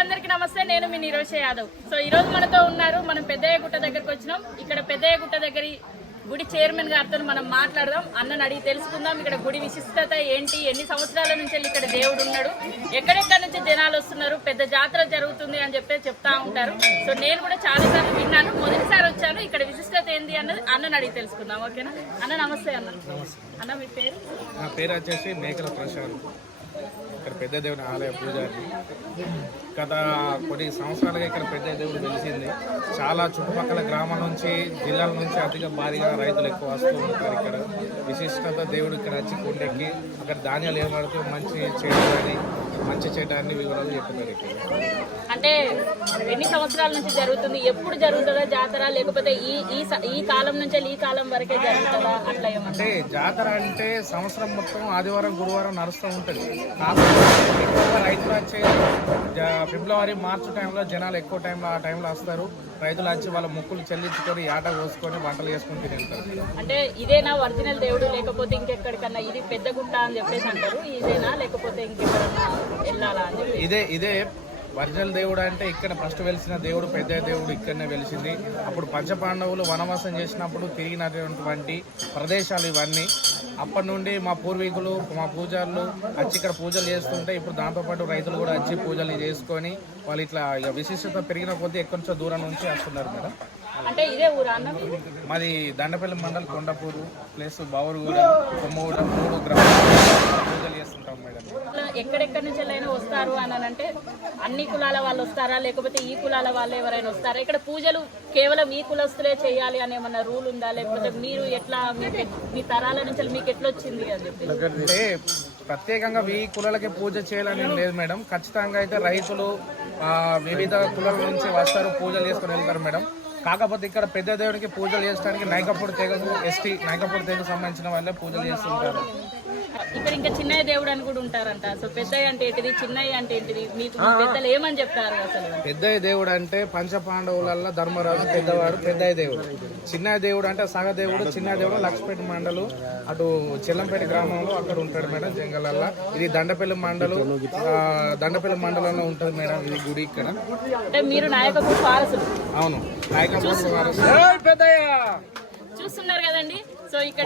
అందరికీ నమస్తే నేను మీ నిరోష యాదవ్. సో ఈ రోజు మనతో ఉన్నారు మనం పెద్దయ్య గుట్ట దగ్గరకు వచ్చినాం. ఇక్కడ పెద్దయ్య గుట్ట దగ్గర గుడి చైర్మన్ గారితో మనం మాట్లాడదాం. అన్నని అడిగి తెలుసుకుందాం. ఇక్కడ గుడి విశిష్టత ఏంటి? ఎన్ని సంవత్సరాల నుంచి వెళ్ళి ఇక్కడ దేవుడు ఉన్నాడు? ఎక్కడెక్కడి నుంచి జనాలు వస్తున్నారు? పెద్ద జాతర జరుగుతుంది అని చెప్పి చెప్తా ఉంటారు. సో నేను కూడా చాలా సార్లు విన్నాను. మొదటిసారి వచ్చాను. ఇక్కడ విశిష్టత ఏంది అన్నది అన్నని అడిగి తెలుసుకుందాం. ఓకేనా? అన్న నమస్తే అన్న. అన్న మీ పేరు? నా పేరు వచ్చేసి మేకల ప్రశాంత్ ఇక్కడ పెద్ద దేవుని ఆలయ పూజారి గత కొన్ని సంవత్సరాలుగా ఇక్కడ పెద్ద దేవుడు తెలిసింది చాలా చుట్టుపక్కల గ్రామాల నుంచి జిల్లాల నుంచి అధిక భారీగా రైతులు ఎక్కువ వస్తూ ఉంటారు ఇక్కడ. విశిష్టత దేవుడు ఇక్కడ వచ్చి కొండెక్కి అక్కడ ధాన్యాలు ఏమడుతూ మంచి చెడు కానీ మంచి చెడు అన్ని వివరాలు ఇక్కడ. అంటే ఎన్ని సంవత్సరాల నుంచి జరుగుతుంది? ఎప్పుడు జరుగుతుందా జాతర? లేకపోతే ఈ ఈ ఈ కాలం నుంచి ఈ కాలం వరకే జరుగుతుందా? అట్లా అంటే జాతర అంటే సంవత్సరం మొత్తం ఆదివారం గురువారం నడుస్తూ ఉంటుంది. కాకపోతే రైతులు వచ్చే జ- ఫిబ్రవరి మార్చి టైంలో జనాలు ఎక్కువ టైంలో ఆ టైంలో వస్తారు. రైతులు వచ్చి వాళ్ళ మొక్కులు చెల్లించుకొని ఆట కోసుకొని వంటలు చేసుకొని తిని వెళ్తారు అంటే ఇదేనా ఒరిజినల్ దేవుడు? లేకపోతే ఇంకెక్కడికన్నా ఇది పెద్ద గుట్ట అని చెప్పేసి అంటారు. ఇదేనా? లేకపోతే ఇంకెక్కడన్నా చెప్పి ఇదే ఇదే ఒరిజినల్ దేవుడు అంటే ఇక్కడ ఫస్ట్ వెలిసిన దేవుడు పెద్ద దేవుడు ఇక్కడనే వెలిసింది. అప్పుడు పంచపాండవులు వనవాసం చేసినప్పుడు తిరిగినటువంటి ప్రదేశాలు ఇవన్నీ. అప్పటి నుండి మా పూర్వీకులు మా పూజారులు వచ్చి ఇక్కడ పూజలు చేస్తుంటే ఇప్పుడు దాంతోపాటు రైతులు కూడా వచ్చి పూజలు చేసుకొని వాళ్ళు ఇట్లా ఇక విశిష్టత పెరిగిన కొద్దీ ఎక్కడి నుంచో దూరం నుంచి వస్తున్నారు మేడం. అంటే ఇదే ఊరా అన్న మీది? దండపల్లి మండల్ కొండపూరు ప్లస్ బావురుగూడ కొమ్మగూడ మూడు గ్రామాలు చేస్తుంటాం మేడం. ఎక్కడెక్కడి నుంచి అయినా వస్తారు అని అంటే అన్ని కులాల వాళ్ళు వస్తారా? లేకపోతే ఈ కులాల వాళ్ళు ఎవరైనా వస్తారా? ఇక్కడ పూజలు కేవలం ఈ కులస్తులే చేయాలి అని ఏమన్నా రూల్ ఉందా? లేకపోతే మీరు ఎట్లా మీ తరాల నుంచి మీకు ఎట్లా వచ్చింది అని చెప్పి? ప్రత్యేకంగా ఈ కులాలకి పూజ చేయాలని లేదు మేడం. ఖచ్చితంగా అయితే రైతులు వివిధ కులాల నుంచి వస్తారు పూజలు చేసుకొని వెళ్తారు మేడం. కాకపోతే ఇక్కడ పెద్ద దేవుడికి పూజలు చేయడానికి నాయకపూడి తెగకు ఎస్టీ నాయకపూడి తెగకు సంబంధించిన వాళ్ళే పూజలు చేస్తుంటారు. ఇక్కడ ఇంకా చిన్నయ్య దేవుడు అని కూడా ఉంటారంట. సో పెద్దయ్య అంటే ఏంటిది? చిన్నయ్య అంటే ఏంటిది? మీకు మీ పెద్దలు ఏమని చెప్తారు అసలు? పెద్దయ్య దేవుడు అంటే పంచ పాండవులలో ధర్మరాజు పెద్దవాడు పెద్దయ్య దేవుడు. చిన్న దేవుడు అంటే సగదేవుడు చిన్న దేవుడు లక్ష్మీపేట మండలు అటు చెల్లంపేట గ్రామంలో అక్కడ ఉంటాడు మేడం జంగలల్లా. ఇది దండపల్లి మండలు దండపల్లి మండలంలో ఉంటుంది మేడం ఇది గుడి ఇక్కడ. అంటే మీరు అవును నాయకపూడి వారసు. చూస్తున్నారు కదండి. సో ఇక్కడ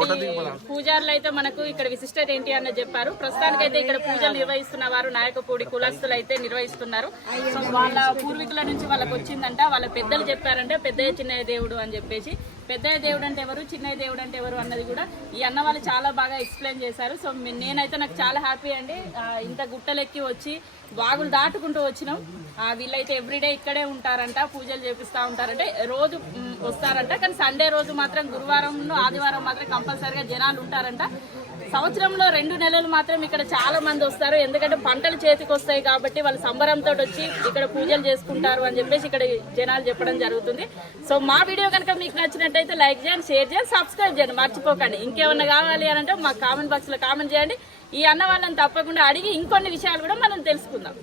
పూజారులు అయితే మనకు ఇక్కడ విశిష్టత ఏంటి అన్నది చెప్పారు. ప్రస్తుతానికైతే ఇక్కడ పూజలు నిర్వహిస్తున్న వారు నాయకపూడి కులస్తులు అయితే నిర్వహిస్తున్నారు. సో వాళ్ళ పూర్వీకుల నుంచి వాళ్ళకి వచ్చిందంట. వాళ్ళ పెద్దలు చెప్పారంటే పెద్దయ్య చిన్నయ్య దేవుడు అని చెప్పేసి. పెద్దయ్య దేవుడు అంటే ఎవరు? చిన్నయ్య దేవుడు అంటే ఎవరు? అన్నది కూడా ఈ అన్న వాళ్ళు చాలా బాగా ఎక్స్ప్లెయిన్ చేశారు. సో నేనైతే నాకు చాలా హ్యాపీ అండి. ఇంత గుట్టలెక్కి వచ్చి వాగులు దాటుకుంటూ వచ్చినాం. ఆ, వీళ్ళైతే ఎవ్రీడే ఇక్కడే ఉంటారంట. పూజలు చేపిస్తూ ఉంటారంటే. రోజు వస్తారంట. కానీ సండే రోజు మాత్రం గురువారం ఆదివారం మాత్రం కంపల్సరీగా జనాలు ఉంటారంట. సంవత్సరంలో రెండు నెలలు మాత్రం ఇక్కడ చాలా మంది వస్తారు. ఎందుకంటే పంటలు చేతికి వస్తాయి కాబట్టి వాళ్ళు సంబరంతో వచ్చి ఇక్కడ పూజలు చేసుకుంటారు అని చెప్పేసి ఇక్కడ జనాలు చెప్పడం జరుగుతుంది. సో మా వీడియో కనుక మీకు నచ్చినట్టయితే లైక్ చేయండి షేర్ చేయండి సబ్స్క్రైబ్ చేయండి. మర్చిపోకండి. ఇంకేమన్నా కావాలి అని అంటే మా కామెంట్ బాక్స్లో కామెంట్ చేయండి. ఈ అన్న వాళ్ళని తప్పకుండా అడిగి ఇంకొన్ని విషయాలు కూడా మనం తెలుసుకుందాం.